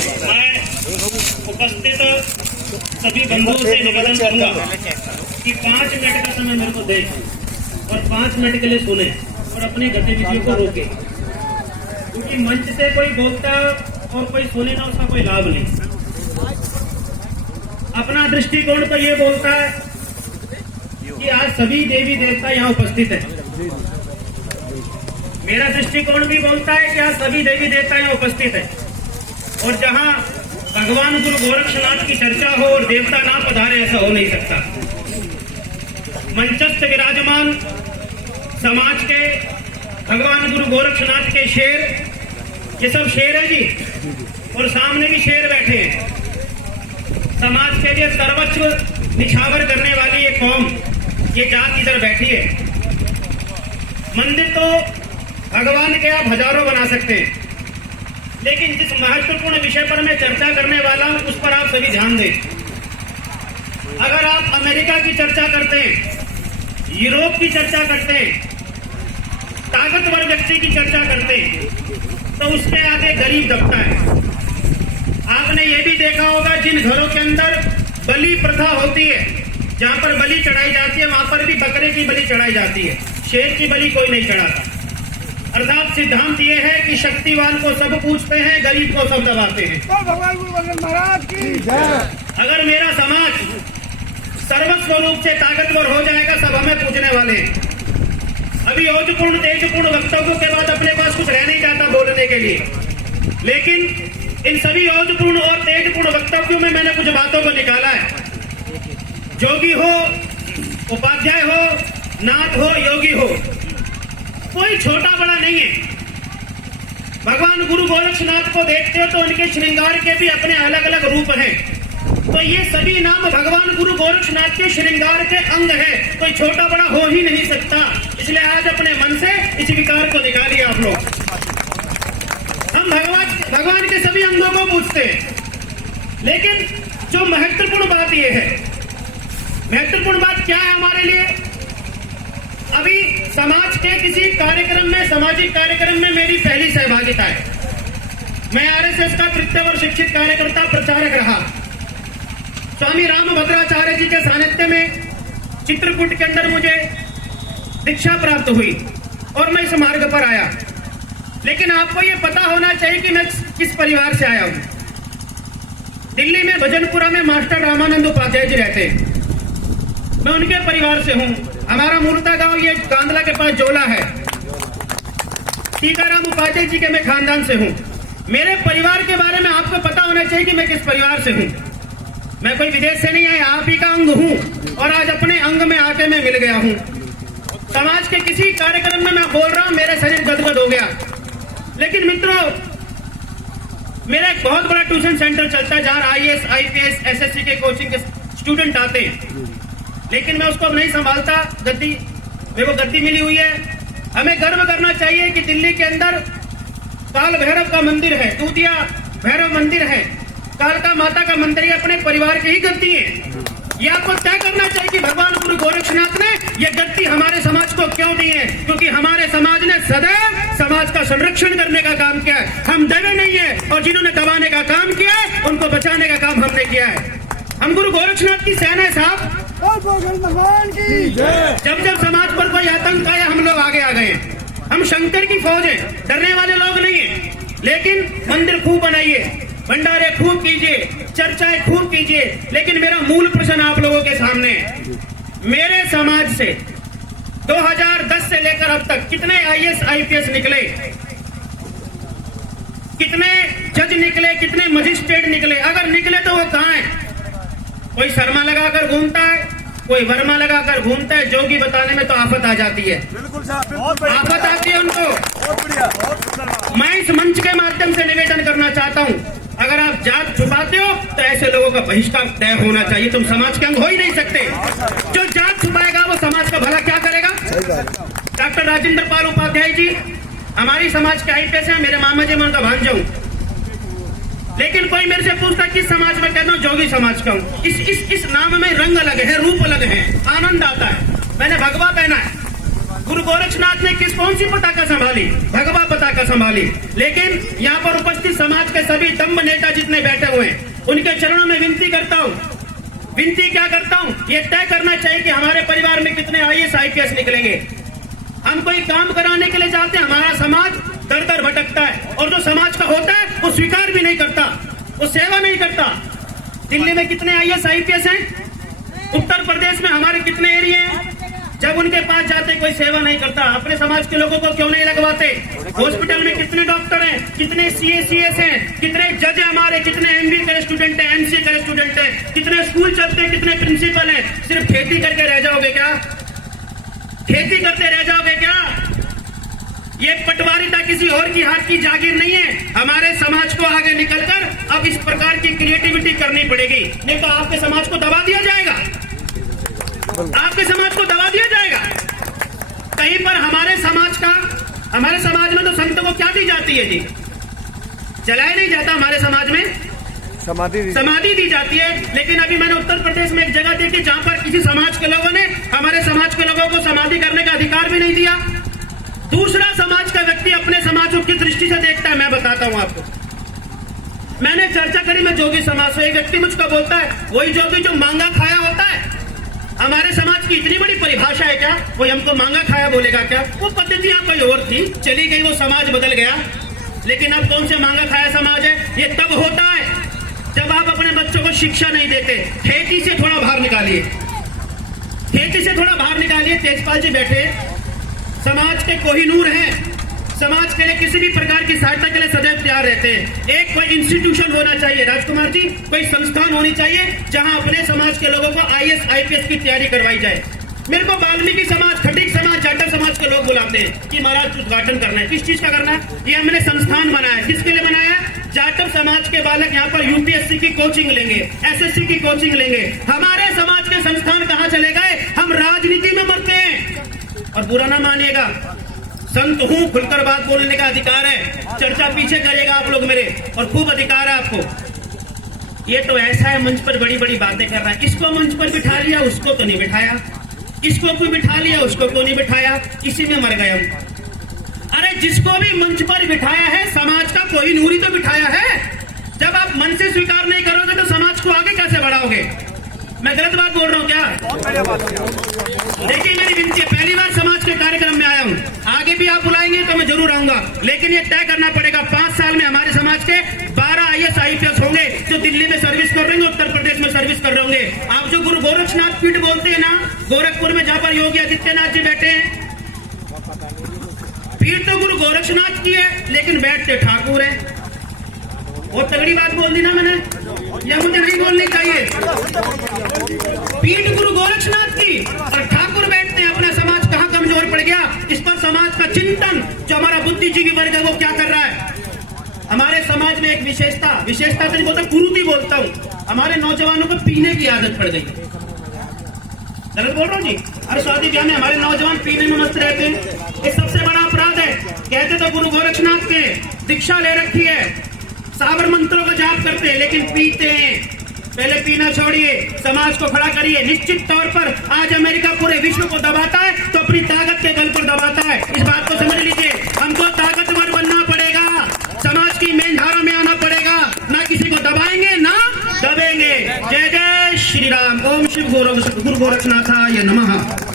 मैं उपस्थित सभी बंधुओं से निवेदन करूंगा कि 5 मिनट का समय मेरे को दे और 5 मिनट के लिए सुने और अपनी गतिविधियों को रोके, क्योंकि मंच से कोई बोलता और कोई सुने ना, उसका कोई लाभ नहीं। अपना दृष्टिकोण तो ये बोलता है कि आज सभी देवी देवता यहाँ उपस्थित हैं। मेरा दृष्टिकोण भी बोलता है कि आज सभी देवी देवता यहाँ उपस्थित हैं, और जहाँ भगवान गुरु गोरक्षनाथ की चर्चा हो और देवता ना पधारे, ऐसा हो नहीं सकता। मंचस्थ विराजमान समाज के भगवान गुरु गोरक्षनाथ के शेर, ये सब शेर है जी, और सामने भी शेर बैठे हैं। समाज के लिए सर्वोच्च निछावर करने वाली ये कौम, ये जात इधर बैठी है। मंदिर तो भगवान के आप हजारों बना सकते हैं, लेकिन जिस महत्वपूर्ण विषय पर मैं चर्चा करने वाला हूं उस पर आप सभी ध्यान दें। अगर आप अमेरिका की चर्चा करते हैं, यूरोप की चर्चा करते हैं, ताकतवर व्यक्ति की चर्चा करते हैं, तो उसके आगे गरीब दबता है। आपने ये भी देखा होगा, जिन घरों के अंदर बलि प्रथा होती है, जहां पर बलि चढ़ाई जाती है, वहां पर भी बकरे की बलि चढ़ाई जाती है, शेर की बलि कोई नहीं चढ़ाता। अर्थात सिद्धांत ये है कि शक्तिवान को सब पूछते हैं, गरीब को सब दबाते हैं। तो भगवान गुरु गोरक्षनाथ महाराज की जय। अगर मेरा समाज सर्वस्व रूप से ताकतवर हो जाएगा, सब हमें पूछने वाले हैं। अभी ओजपूर्ण तेजपूर्ण वक्तव्यों के बाद अपने पास कुछ रह नहीं जाता बोलने के लिए, लेकिन इन सभी ओजपूर्ण और तेजपूर्ण वक्तव्यों में मैंने कुछ बातों को निकाला है। जोगी हो, उपाध्याय हो, नाथ हो, योगी हो, कोई छोटा बड़ा नहीं है। भगवान गुरु गोरक्षनाथ को देखते हो तो उनके श्रृंगार के भी अपने अलग अलग रूप हैं, तो ये सभी नाम भगवान गुरु गोरक्षनाथ के श्रृंगार के अंग है, कोई छोटा बड़ा हो ही नहीं सकता। इसलिए आज अपने मन से इस विकार को निकालिए आप लोग। हम भगवान के सभी अंगों को पूछते हैं, लेकिन जो महत्वपूर्ण बात यह है, महत्वपूर्ण बात क्या है हमारे लिए? अभी समाज के किसी कार्यक्रम में, सामाजिक कार्यक्रम में मेरी पहली सहभागिता है। मैं आरएसएस का तृतीय वर्ष शिक्षित कार्यकर्ता प्रचारक रहा। स्वामी रामभद्राचार्य जी के सानिध्य में चित्रकूट के अंदर मुझे दीक्षा प्राप्त हुई और मैं इस मार्ग पर आया। लेकिन आपको ये पता होना चाहिए कि मैं किस परिवार से आया हूं। दिल्ली में भजनपुरा में मास्टर रामानंद उपाध्याय जी रहते हैं, मैं उनके परिवार से हूं। हमारा मूलता गांव ये कांदला के पास जोला है। सीताराम उपाध्याय जी के मैं खानदान से हूं। मेरे परिवार के बारे में आपको पता होना चाहिए कि मैं किस परिवार से हूं। मैं कोई विदेश से नहीं आया, आप ही का अंग हूं, और आज अपने अंग में आके मैं मिल गया हूं। समाज के किसी कार्यक्रम में मैं बोल रहा हूं, मेरे शरीर गदगद हो गया। लेकिन मित्रों, मेरा एक बहुत बड़ा ट्यूशन सेंटर चलता है जहां IAS, IPS, SSC के कोचिंग के स्टूडेंट आते हैं, लेकिन मैं उसको अब नहीं संभालता। मेरे को गद्दी मिली हुई है। हमें गर्व करना चाहिए कि दिल्ली के अंदर काल भैरव का मंदिर है, दूधिया भैरव मंदिर है, कालका माता का मंदिर, ये अपने परिवार की ही गद्दी है। ये आपको तय करना चाहिए कि भगवान गुरु गोरक्षनाथ ने ये गद्दी हमारे समाज को क्यों दी है, क्योंकि हमारे समाज ने सदैव समाज का संरक्षण करने का काम किया है। हम दबे नहीं है, और जिन्होंने दबाने का काम किया है उनको बचाने का काम हमने किया है। हम गुरु गोरक्षनाथ की सेना है साहब। भगवान की जय। जब जब समाज पर कोई आतंक आया, हम लोग आगे आ गए। हम शंकर की फौज है, डरने वाले लोग नहीं है। लेकिन मंदिर खूब बनाइए, भंडारे खूब कीजिए, चर्चाएं खूब कीजिए, लेकिन मेरा मूल प्रश्न आप लोगों के सामने है। मेरे समाज से 2010 से लेकर अब तक कितने IAS, IPS निकले, कितने जज निकले, कितने मजिस्ट्रेट निकले? अगर निकले तो वो कहाँ है? कोई शर्मा लगाकर घूमता है, कोई वर्मा लगाकर घूमता है। जोगी बताने में तो आफत आ जाती है, आफत आती है उनको। मैं इस मंच के माध्यम से निवेदन करना चाहता हूं, अगर आप जात छुपाते हो तो ऐसे लोगों का बहिष्कार तय होना चाहिए। तुम समाज के अंग हो ही नहीं सकते। जो जात छुपाएगा वो समाज का भला क्या करेगा? डॉक्टर राजेंद्र पाल उपाध्याय जी हमारी समाज के IPS हैं, मेरे मामा जी, मैं उनका भांजा हूं। लेकिन कोई मेरे से पूछता किस समाज में, कहता हूं जोगी समाज का हूं। इस नाम में रंग अलग है, रूप अलग है, आनंद आता है। मैंने भगवा पहना है, गुरु गोरक्षनाथ ने कौन सी पताका संभाली? भगवा पताका संभाली। लेकिन यहाँ पर उपस्थित समाज के सभी दम्भ नेता जितने बैठे हुए हैं, उनके चरणों में विनती करता हूँ, विनती क्या करता हूँ, ये तय करना चाहिए कि हमारे परिवार में कितने IAS IPS निकलेंगे। हम कोई काम कराने के लिए जाते हैं, हमारा समाज दर दर भटकता है, और जो समाज का होता है वो स्वीकार भी नहीं करता, वो सेवा नहीं करता। दिल्ली में कितने IAS IPS हैं? उत्तर प्रदेश में हमारे कितने एरिया हैं? जब उनके पास जाते कोई सेवा नहीं करता। अपने समाज के लोगों को क्यों नहीं लगवाते? हॉस्पिटल में कितने डॉक्टर हैं, कितने CA CS हैं, कितने जज हैं हमारे, कितने MBA के स्टूडेंट हैं, MCA के स्टूडेंट हैं, कितने स्कूल चलते हैं, कितने प्रिंसिपल हैं? सिर्फ खेती करके रह जाओगे क्या? खेती करते रह जाओगे क्या? ये पटवारिता किसी और की हाथ की जागीर नहीं है। हमारे समाज को आगे निकलकर अब इस प्रकार की क्रिएटिविटी करनी पड़ेगी, नहीं तो आपके समाज को दबा दिया जाएगा, आपके समाज को दबा दिया जाएगा। कहीं पर हमारे समाज में तो संत को क्या दी जाती है जी? जलाया नहीं जाता हमारे समाज में, समाधि दी जाती है। लेकिन अभी मैंने उत्तर प्रदेश में एक जगह देखी जहां पर किसी समाज के लोगों ने हमारे समाज के लोगों को समाधि करने का अधिकार भी नहीं दिया। दूसरा समाज का व्यक्ति अपने समाज को किस दृष्टि से देखता है, मैं बताता हूं आपको। मैंने चर्चा करी में जोगी समाज से, एक व्यक्ति मुझको बोलता है, वही जोगी जो मांगा खाया होता है। हमारे समाज की इतनी बड़ी परिभाषा है क्या? कोई हमको मांगा खाया बोलेगा क्या? वो पद्धतियां कोई और थी, चली गई, वो समाज बदल गया। लेकिन अब कौन से मांगा खाया समाज है? ये तब होता है जब आप अपने बच्चों को शिक्षा नहीं देते। खेती से थोड़ा बाहर निकालिए, खेती से थोड़ा बाहर निकालिए। तेजपाल जी बैठे, समाज के कोहिनूर हैं, समाज के लिए किसी भी प्रकार की सहायता के लिए सदैव तैयार रहते हैं। एक कोई इंस्टीट्यूशन होना चाहिए राजकुमार जी, कोई संस्थान होनी चाहिए जहां अपने समाज के लोगों को IAS IPS की तैयारी करवाई जाए। मेरे को वाल्मीकि समाज, खटीक समाज, जाटव समाज के लोग बुलाते हैं कि महाराज उद्घाटन करना है। किस चीज का करना है? ये हमने संस्थान बनाया है। किसके लिए बनाया है? जाटव समाज के बालक यहाँ पर UPSC की कोचिंग लेंगे, SSC की कोचिंग लेंगे। हमारे समाज के संस्थान कहाँ चले गए? हम राजनीति में मरते हैं। और बुरा ना मानिएगा, संत हूं, खुलकर बात बोलने का अधिकार है, चर्चा पीछे करिएगा आप लोग मेरे, और खूब अधिकार है आपको। ये तो ऐसा है मंच पर बड़ी बड़ी बातें कर रहा है, इसको मंच पर बिठा लिया, उसको तो नहीं बिठाया, इसको कोई बिठा लिया, उसको तो नहीं बिठाया, इसी में मर गए हम। अरे जिसको भी मंच पर बिठाया है, समाज का कोई नूरी तो बिठाया है। जब आप मन से स्वीकार नहीं करोगे तो समाज को आगे कैसे बढ़ाओगे? मैं गलत बात बोल रहा हूँ क्या? देखिए मेरी विनती है, पहली बार समाज के कार्यक्रम में आया हूँ, आगे भी आप बुलाएंगे तो मैं जरूर आऊंगा। लेकिन ये तय करना पड़ेगा, 5 साल में हमारे समाज के 12 IAS IPS होंगे जो दिल्ली में सर्विस कर रहे होंगे, उत्तर प्रदेश में सर्विस कर रहे होंगे। आप जो गुरु गोरक्षनाथ पीठ बोलते हैं ना, गोरखपुर में जहाँ पर योगी आदित्यनाथ जी बैठे हैं, पीठ तो गुरु गोरक्षनाथ की है लेकिन बैठते ठाकुर है। वो तगड़ी बात बोल दी ना मैंने, यह मुझे नहीं बोलनी चाहिए। पीठ गुरु गोरक्षनाथ की और ठाकुर बैठते हैं। अपना समाज कहाँ कमजोर पड़ गया, इस पर समाज का चिंतन, जो हमारा बुद्धिजीवी वर्ग है वो क्या कर रहा है। हमारे समाज में एक विशेषता तो नहीं बोलता, कुरूति बोलता हूँ, हमारे नौजवानों को पीने की आदत पड़ गई। गलत बोल रहा हूँ जी? अरे शादी ब्याह में हमारे नौजवान पीने में मस्त रहते हैं, ये सबसे बड़ा अपराध है। कहते तो गुरु गोरक्षनाथ के दीक्षा ले रखी है, साबर मंत्रों को जाप करते हैं, लेकिन पीते हैं। पहले पीना छोड़िए, समाज को खड़ा करिए। निश्चित तौर पर आज अमेरिका पूरे विश्व को दबाता है तो अपनी ताकत के बल पर दबाता है, इस बात को समझ लीजिए। हमको ताकतवर बनना पड़ेगा, समाज की मेन धारा में आना पड़ेगा, ना किसी को दबाएंगे ना दबेंगे। जय जय श्री राम। ओम शिव गुरु गोरक्षनाथाय नमः।